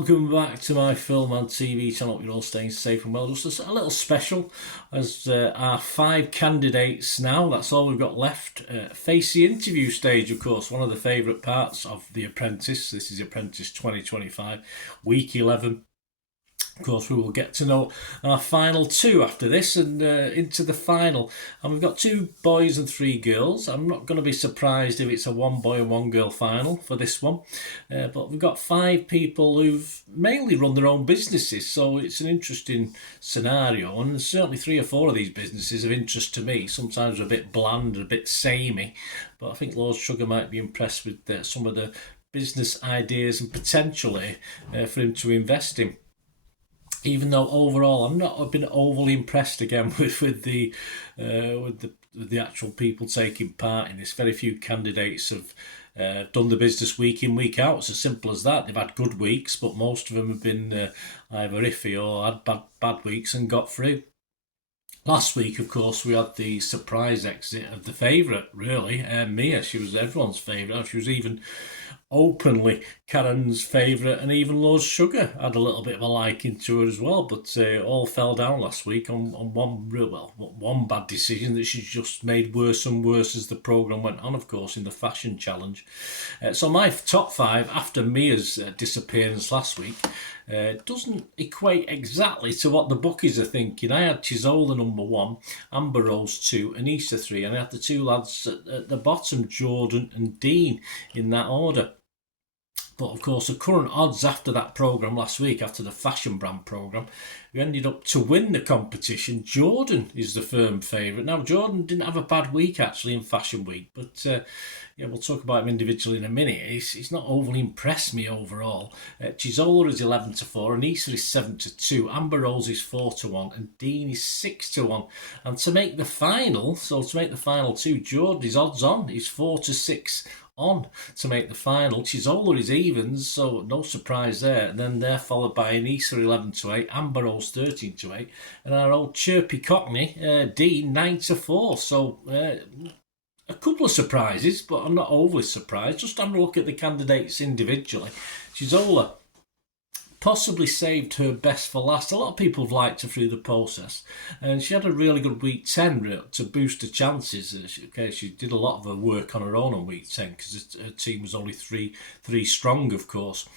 welcome back to my film and TV channel. Hope you're all staying safe and well. Just a little special as our 5 candidates now, that's all we've got left, face the interview stage, of course, one of the favourite parts of The Apprentice. This is The Apprentice 2025, week 11. Of course, we will get to know our final 2 after this and into the final. And we've got 2 boys and 3 girls. I'm not going to be surprised if it's a 1 boy and 1 girl final for this one. But we've got 5 people who've mainly run their own businesses. So it's an interesting scenario. And certainly 3 or 4 of these businesses of interest to me. Sometimes they're a bit bland, a bit samey. But I think Lord Sugar might be impressed with some of the business ideas and potentially for him to invest in. Even though overall I've been overly impressed again with the actual people taking part in this. Very few candidates have done the business week in, week out. It's as simple as that. They've had good weeks, but most of them have been either iffy or had bad weeks and got through. Last week, of course, we had the surprise exit of the favourite, really, Mia. She was everyone's favourite. She was even openly Karen's favourite, and even Lord Sugar had a little bit of a liking to her as well, but all fell down last week on one bad decision that she's just made worse and worse as the programme went on, of course, in the fashion challenge. So my top 5 after Mia's disappearance last week doesn't equate exactly to what the bookies are thinking. I had Chizola number 1, Amber Rose 2, Anissa 3, and I had the 2 lads at the bottom, Jordan and Dean, in that order. But of course, the current odds after that programme last week, after the fashion brand programme, who ended up to win the competition, Jordan is the firm favourite. Now, Jordan didn't have a bad week actually in Fashion Week, but we'll talk about him individually in a minute. He's not overly impressed me overall. Chizola is 11-4, Anissa is 7-2, Amber Rose is 4-1, and Dean is 6-1. And to make the final, final 2, Jordan is odds on. He's 4-6 on to make the final. Chizola is evens, so no surprise there. And then they're followed by Anissa 11-8, Amber Rose 13-8, and our old chirpy Cockney Dean 9-4. So a couple of surprises, but I'm not overly surprised. Just having a look at the candidates individually. Chizola possibly saved her best for last. A lot of people have liked her through the process, and she had a really good week 10 to boost her chances. She did a lot of her work on her own on week 10 because her team was only three strong, of course.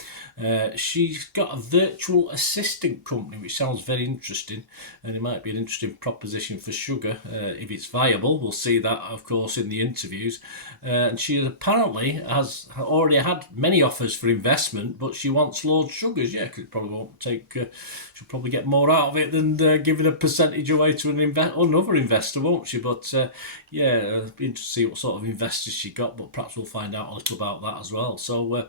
She's got a virtual assistant company, which sounds very interesting, and it might be an interesting proposition for Sugar if it's viable. We'll see that, of course, in the interviews. And she apparently has already had many offers for investment, but she wants Lord Sugar's. Yeah, it probably won't take. She'll probably get more out of it than giving a percentage away to another investor, won't she? But it'll be interesting to see what sort of investors she got. But perhaps we'll find out a little about that as well. So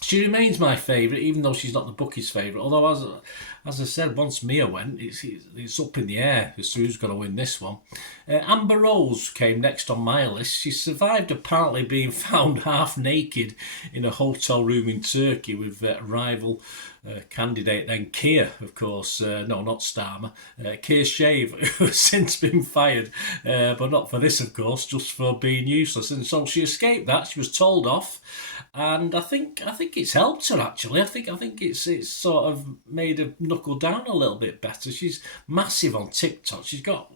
she remains my favourite, even though she's not the bookies' favourite. Although, as I said, once Mia went, it's up in the air as to who's going to win this one. Amber Rose came next on my list. She survived apparently being found half naked in a hotel room in Turkey with rival candidate then Keir, of course. No, not Starmer. Keir Shave, who has since been fired, but not for this, of course, just for being useless. And so she escaped that. She was told off, and I think it's helped her actually. I think it's sort of made her knuckle down a little bit better. She's massive on TikTok. She's got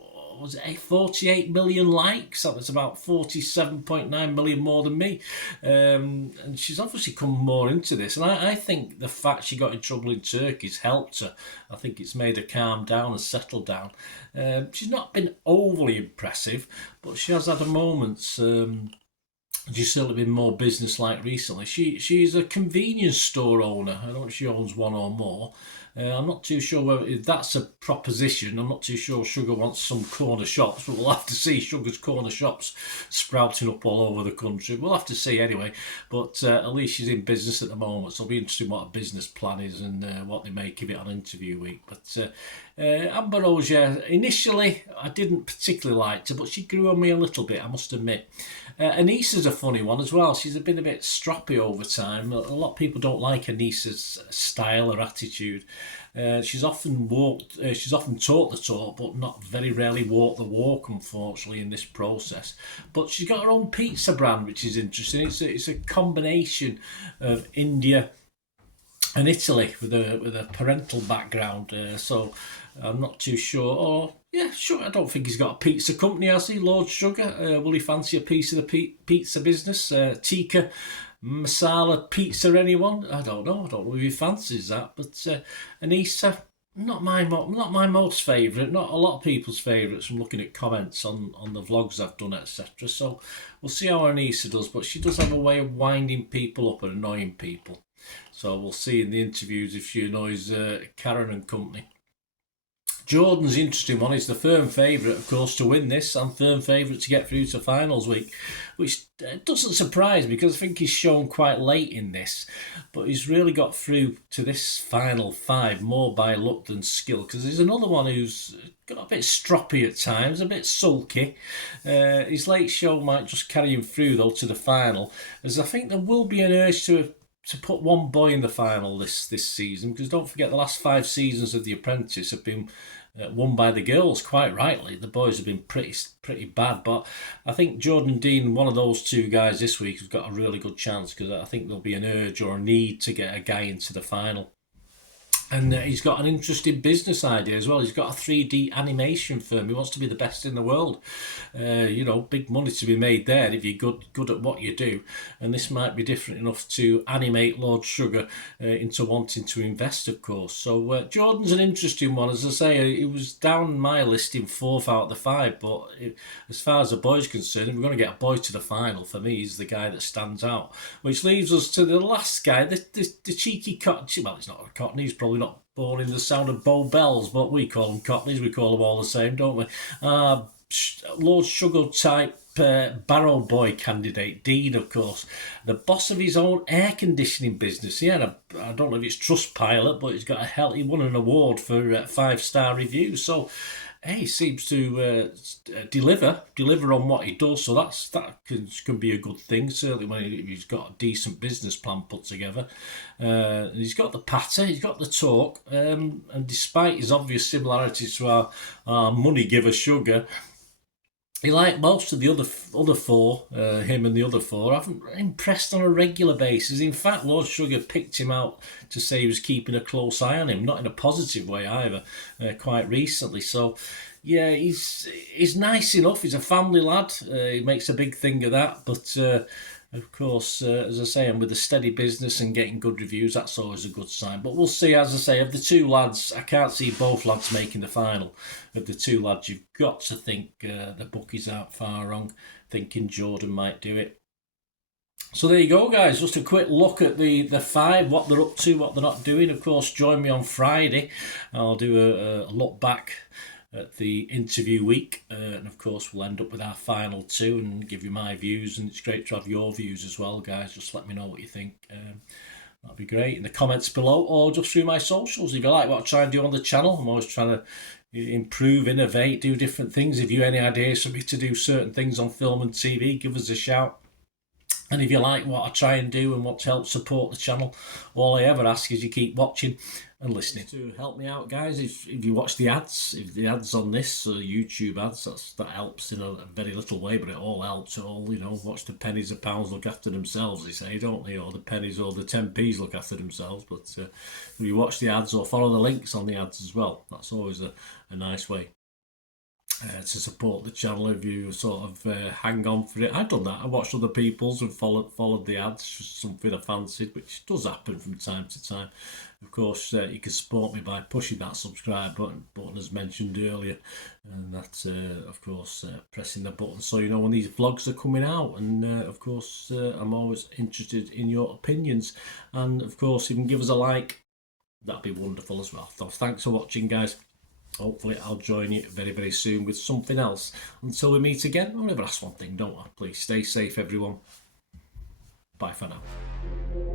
48 million likes. That was about 47.9 million more than me. And she's obviously come more into this. And I think the fact she got in trouble in Turkey's helped her. I think it's made her calm down and settle down. She's not been overly impressive, but she has had her moments. She's certainly been more business-like recently. She's a convenience store owner. I don't know if she owns one or more. I'm not too sure whether that's a proposition. I'm not too sure Sugar wants some corner shops, but we'll have to see. Sugar's corner shops sprouting up all over the country. We'll have to see anyway. But at least she's in business at the moment, so it'll be interesting what her business plan is and what they make of it on interview week. But Amber Rose, initially I didn't particularly like her, but she grew on me a little bit, I must admit. Anissa's a funny one as well. She's been a bit stroppy over time. A lot of people don't like Anissa's style or attitude. She's often talked the talk, but not very rarely walked the walk, unfortunately, in this process. But she's got her own pizza brand, which is interesting. It's a combination of India and Italy with a parental background. So I'm not too sure. Or yeah, sure. I don't think he's got a pizza company, has he, Lord Sugar? Will he fancy a piece of the pizza business? Tikka masala pizza, anyone? I don't know. I don't know if he fancies that. But Anissa, not my most favourite. Not a lot of people's favourites from looking at comments on the vlogs I've done, etc. So we'll see how Anissa does. But she does have a way of winding people up and annoying people. So we'll see in the interviews if she annoys Karen and company. Jordan's interesting one. He's the firm favourite, of course, to win this, and firm favourite to get through to finals week, which doesn't surprise me because I think he's shown quite late in this, but he's really got through to this final five more by luck than skill, because there's another one who's got a bit stroppy at times, a bit sulky. His late show might just carry him through, though, to the final, as I think there will be an urge to put one boy in the final this season, because don't forget the last 5 seasons of The Apprentice have been won by the girls, quite rightly. The boys have been pretty bad, but I think Jordan Dean, one of those two guys this week, has got a really good chance, because I think there'll be an urge or a need to get a guy into the final. And he's got an interesting business idea as well. He's got a 3D animation firm. He wants to be the best in the world. Big money to be made there if you're good at what you do. And this might be different enough to animate Lord Sugar into wanting to invest, of course. So Jordan's an interesting one. As I say, he was down my list in 4th out of the 5. But as far as the boys are concerned, if we're going to get a boy to the final, for me, he's the guy that stands out. Which leaves us to the last guy, the cheeky Cockney. Well, he's not a Cockney. He's probably not born in the sound of Bow Bells, but we call them Cockneys. We call them all the same, don't we? Lord Sugar type Barrow Boy candidate, Dean, of course, the boss of his own air conditioning business. He had I don't know if it's Trustpilot, but he won an award for 5-star reviews. So he seems to deliver on what he does, so that can be a good thing, certainly when he's got a decent business plan put together. He's got the patter, he's got the talk, and despite his obvious similarities to our money giver Sugar, he, like most of the other 4, him and the other 4, haven't impressed on a regular basis. In fact, Lord Sugar picked him out to say he was keeping a close eye on him, not in a positive way either, quite recently. So, yeah, he's nice enough. He's a family lad. He makes a big thing of that, but of course, as I say, and with a steady business and getting good reviews, that's always a good sign. But we'll see, as I say, of the 2 lads, I can't see both lads making the final. Of the 2 lads, you've got to think the bookies aren't far wrong, thinking Jordan might do it. So there you go, guys. Just a quick look at the 5, what they're up to, what they're not doing. Of course, join me on Friday. I'll do a look back at the interview week, and of course we'll end up with our final 2 and give you my views, and it's great to have your views as well, guys. Just let me know what you think. That'd be great in the comments below, or just through my socials. If you like what I try and do on the channel, I'm always trying to improve, innovate, do different things. If you have any ideas for me to do certain things on film and TV, give us a shout. And if you like what I try and do and want to help support the channel, all I ever ask is you keep watching and listening. To help me out, guys, if you watch the ads, if the ads on this YouTube ads, that helps in a very little way, but it all helps. It all, watch the pennies and pounds look after themselves, they say, don't they? Or the pennies or the 10p's look after themselves. But if you watch the ads or follow the links on the ads as well, that's always a nice way to support the channel. If you sort of hang on for it, I've done that. I watched other people's and followed the ads, just something I fancied, which does happen from time to time. Of course, you can support me by pushing that subscribe button as mentioned earlier, and that's of course pressing the button so you know when these vlogs are coming out. And of course, I'm always interested in your opinions, and of course, if you can give us a like, that'd be wonderful as well. So thanks for watching, guys. Hopefully I'll join you very, very soon with something else. Until we meet again, I'll never ask one thing, don't I? Please stay safe, everyone. Bye for now.